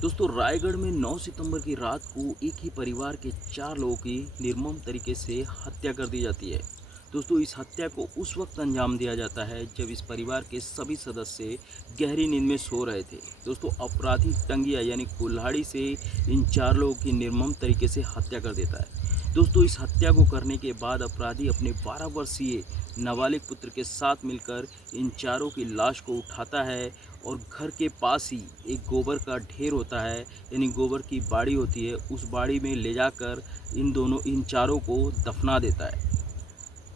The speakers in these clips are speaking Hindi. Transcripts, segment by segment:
दोस्तों रायगढ़ में 9 सितंबर की रात को एक ही परिवार के 4 लोगों की निर्मम तरीके से हत्या कर दी जाती है। दोस्तों इस हत्या को उस वक्त अंजाम दिया जाता है जब इस परिवार के सभी सदस्य गहरी नींद में सो रहे थे। दोस्तों अपराधी टंगिया यानी कुल्हाड़ी से इन 4 लोगों की निर्मम तरीके से हत्या कर देता है। दोस्तों इस हत्या को करने के बाद अपराधी अपने 12 वर्षीय नाबालिग पुत्र के साथ मिलकर इन चारों की लाश को उठाता है और घर के पास ही एक गोबर का ढेर होता है, यानी गोबर की बाड़ी होती है, उस बाड़ी में ले जाकर इन चारों को दफना देता है।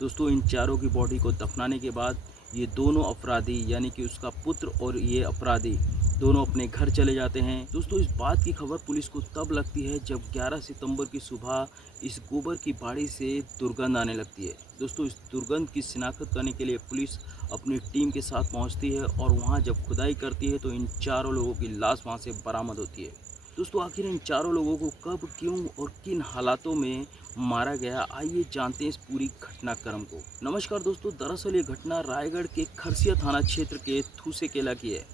दोस्तों इन चारों की बॉडी को दफनाने के बाद ये दोनों अपराधी यानी कि उसका पुत्र और ये अपराधी दोनों अपने घर चले जाते हैं। दोस्तों इस बात की खबर पुलिस को तब लगती है जब 11 सितंबर की सुबह इस गोबर की बाड़ी से दुर्गंध आने लगती है। दोस्तों इस दुर्गंध की शिनाख्त करने के लिए पुलिस अपनी टीम के साथ पहुंचती है और वहां जब खुदाई करती है तो इन चारों लोगों की लाश वहां से बरामद होती है। दोस्तों आखिर इन चारों लोगों को कब, क्यों और किन हालातों में मारा गया, आइए जानते हैं इस पूरी घटनाक्रम को। नमस्कार दोस्तों, दरअसल ये घटना रायगढ़ के खरसिया थाना क्षेत्र के थूसे केला की है,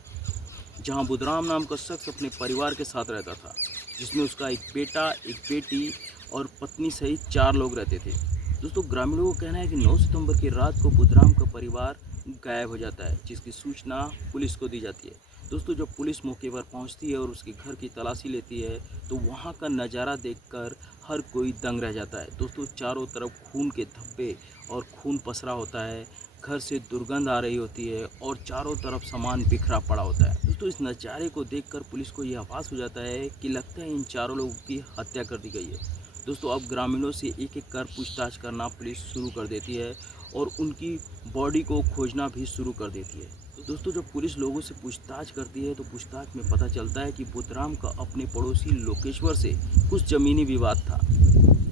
जहां बुधराम नाम का शख्स अपने परिवार के साथ रहता था, जिसमें उसका एक बेटा, एक बेटी और पत्नी सहित 4 लोग रहते थे। दोस्तों ग्रामीणों का कहना है कि 9 सितंबर की रात को बुधराम का परिवार गायब हो जाता है, जिसकी सूचना पुलिस को दी जाती है। दोस्तों जब पुलिस मौके पर पहुंचती है और उसके घर की तलाशी लेती है तो वहां का नज़ारा देखकर हर कोई दंग रह जाता है। दोस्तों चारों तरफ खून के धब्बे और खून पसरा होता है, घर से दुर्गंध आ रही होती है और चारों तरफ सामान बिखरा पड़ा होता है। दोस्तों इस नज़ारे को देखकर पुलिस को यह आभास हो जाता है कि लगता है इन चारों लोगों की हत्या कर दी गई है। दोस्तों अब ग्रामीणों से एक एक कर पूछताछ करना पुलिस शुरू कर देती है और उनकी बॉडी को खोजना भी शुरू कर देती है। तो दोस्तों जब पुलिस लोगों से पूछताछ करती है तो पूछताछ में पता चलता है कि बुधराम का अपने पड़ोसी लोकेश्वर से कुछ ज़मीनी विवाद था।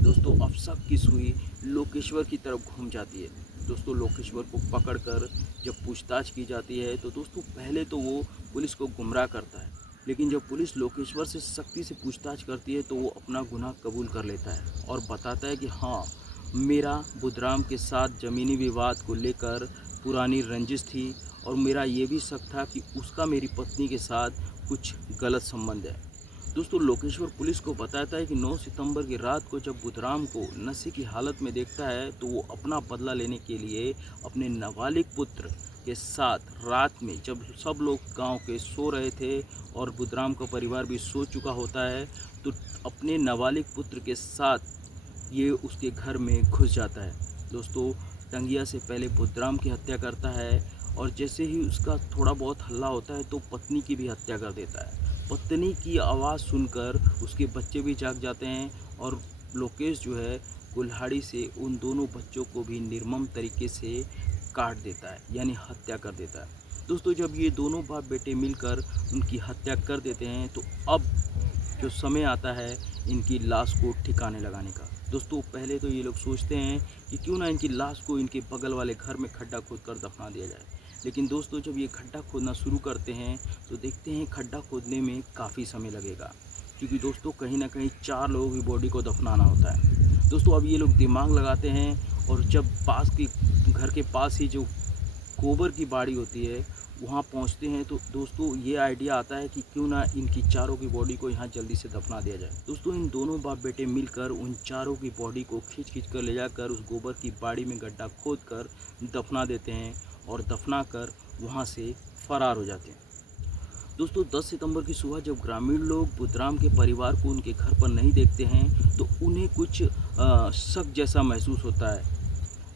दोस्तों अब शक की सुई लोकेश्वर की तरफ घूम जाती है। दोस्तों लोकेश्वर को पकड़कर जब पूछताछ की जाती है तो दोस्तों पहले तो वो पुलिस को गुमराह करता है, लेकिन जब पुलिस लोकेश्वर से सख्ती से पूछताछ करती है तो वो अपना गुनाह कबूल कर लेता है और बताता है कि हाँ, मेरा बुधराम के साथ ज़मीनी विवाद को लेकर पुरानी रंजिश थी और मेरा ये भी शक था कि उसका मेरी पत्नी के साथ कुछ गलत संबंध है। दोस्तों लोकेश्वर पुलिस को बताता है कि 9 सितंबर की रात को जब बुधराम को नशे की हालत में देखता है तो वो अपना बदला लेने के लिए अपने नाबालिग पुत्र के साथ रात में जब सब लोग गांव के सो रहे थे और बुधराम का परिवार भी सो चुका होता है तो अपने नाबालिग पुत्र के साथ ये उसके घर में घुस जाता है। दोस्तों टंगिया से पहले बुधराम की हत्या करता है और जैसे ही उसका थोड़ा बहुत हल्ला होता है तो पत्नी की भी हत्या कर देता है। पत्नी की आवाज़ सुनकर उसके बच्चे भी जाग जाते हैं और लोकेश जो है कुल्हाड़ी से उन दोनों बच्चों को भी निर्मम तरीके से काट देता है, यानी हत्या कर देता है। दोस्तों जब ये दोनों बाप बेटे मिलकर उनकी हत्या कर देते हैं तो अब जो समय आता है इनकी लाश को ठिकाने लगाने का। दोस्तों पहले तो ये लोग सोचते हैं कि क्यों ना इनकी लाश को इनके बगल वाले घर में खड्डा खोद कर दफना दिया जाए, लेकिन दोस्तों जब ये खड्डा खोदना शुरू करते हैं तो देखते हैं खड्डा खोदने में काफ़ी समय लगेगा, क्योंकि दोस्तों कहीं ना कहीं 4 लोगों की बॉडी को दफनाना होता है। दोस्तों अब ये लोग दिमाग लगाते हैं और जब घर के पास ही जो गोबर की बाड़ी होती है वहाँ पहुँचते हैं तो दोस्तों ये आइडिया आता है कि क्यों ना इनकी चारों की बॉडी को यहाँ जल्दी से दफना दिया जाए। दोस्तों इन दोनों बाप बेटे मिलकर उन चारों की बॉडी को खींच कर ले जाकर उस गोबर की बाड़ी में गड्ढा खोद कर दफना देते हैं और दफना कर वहाँ से फरार हो जाते हैं। दोस्तों 10 सितंबर की सुबह जब ग्रामीण लोग बुधराम के परिवार को उनके घर पर नहीं देखते हैं तो उन्हें कुछ शक जैसा महसूस होता है।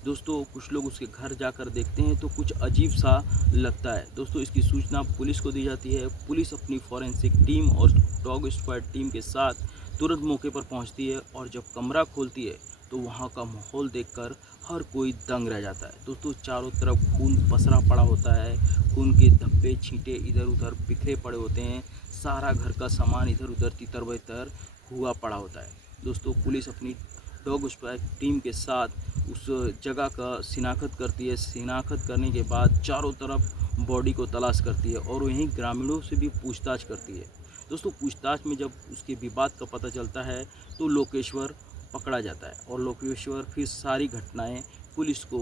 दोस्तों कुछ लोग उसके घर जाकर देखते हैं तो कुछ अजीब सा लगता है। दोस्तों इसकी सूचना पुलिस को दी जाती है। पुलिस अपनी फॉरेंसिक टीम और डॉग स्क्वाड टीम के साथ तुरंत मौके पर पहुंचती है और जब कमरा खोलती है तो वहां का माहौल देखकर हर कोई दंग रह जाता है। दोस्तों चारों तरफ खून पसरा पड़ा होता है, खून के धब्बे छींटे इधर उधर बिखरे पड़े होते हैं, सारा घर का सामान इधर उधर तितर बितर हुआ पड़ा होता है। दोस्तों पुलिस अपनी डॉग स्क्वाड टीम के साथ उस जगह का शिनाख्त करती है। शिनाख्त करने के बाद चारों तरफ बॉडी को तलाश करती है और वहीं ग्रामीणों से भी पूछताछ करती है। दोस्तों पूछताछ में जब उसके विवाद का पता चलता है तो लोकेश्वर पकड़ा जाता है और लोकेश्वर फिर सारी घटनाएं पुलिस को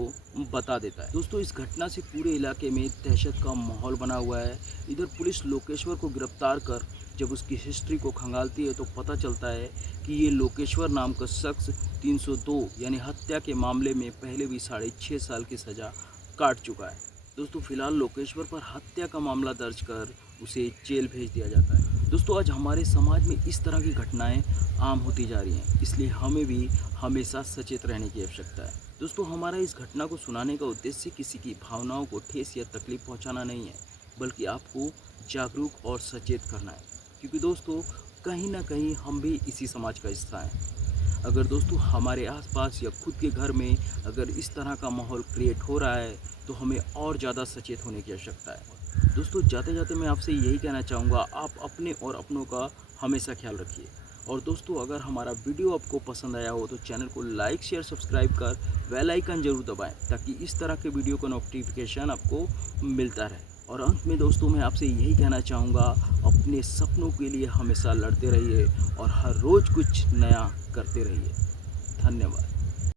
बता देता है। दोस्तों इस घटना से पूरे इलाके में दहशत का माहौल बना हुआ है। इधर पुलिस लोकेश्वर को गिरफ्तार कर जब उसकी हिस्ट्री को खंगालती है तो पता चलता है कि ये लोकेश्वर नाम का शख्स 302 यानी हत्या के मामले में पहले भी 6.5 साल की सज़ा काट चुका है। दोस्तों फिलहाल लोकेश्वर पर हत्या का मामला दर्ज कर उसे जेल भेज दिया जाता है। दोस्तों आज हमारे समाज में इस तरह की घटनाएं आम होती जा रही हैं, इसलिए हमें भी हमेशा सचेत रहने की आवश्यकता है। दोस्तों हमारा इस घटना को सुनाने का उद्देश्य किसी की भावनाओं को ठेस या तकलीफ पहुंचाना नहीं है, बल्कि आपको जागरूक और सचेत करना है, क्योंकि दोस्तों कहीं ना कहीं हम भी इसी समाज का हिस्सा हैं। अगर दोस्तों हमारे आसपास या खुद के घर में अगर इस तरह का माहौल क्रिएट हो रहा है तो हमें और ज़्यादा सचेत होने की आवश्यकता है। दोस्तों जाते जाते मैं आपसे यही कहना चाहूँगा, आप अपने और अपनों का हमेशा ख्याल रखिए। और दोस्तों अगर हमारा वीडियो आपको पसंद आया हो तो चैनल को लाइक शेयर सब्सक्राइब कर बेल आइकन जरूर दबाएं, ताकि इस तरह के वीडियो का नोटिफिकेशन आपको मिलता रहे। और अंत में दोस्तों मैं आपसे यही कहना चाहूँगा, अपने सपनों के लिए हमेशा लड़ते रहिए और हर रोज़ कुछ नया करते रहिए। धन्यवाद।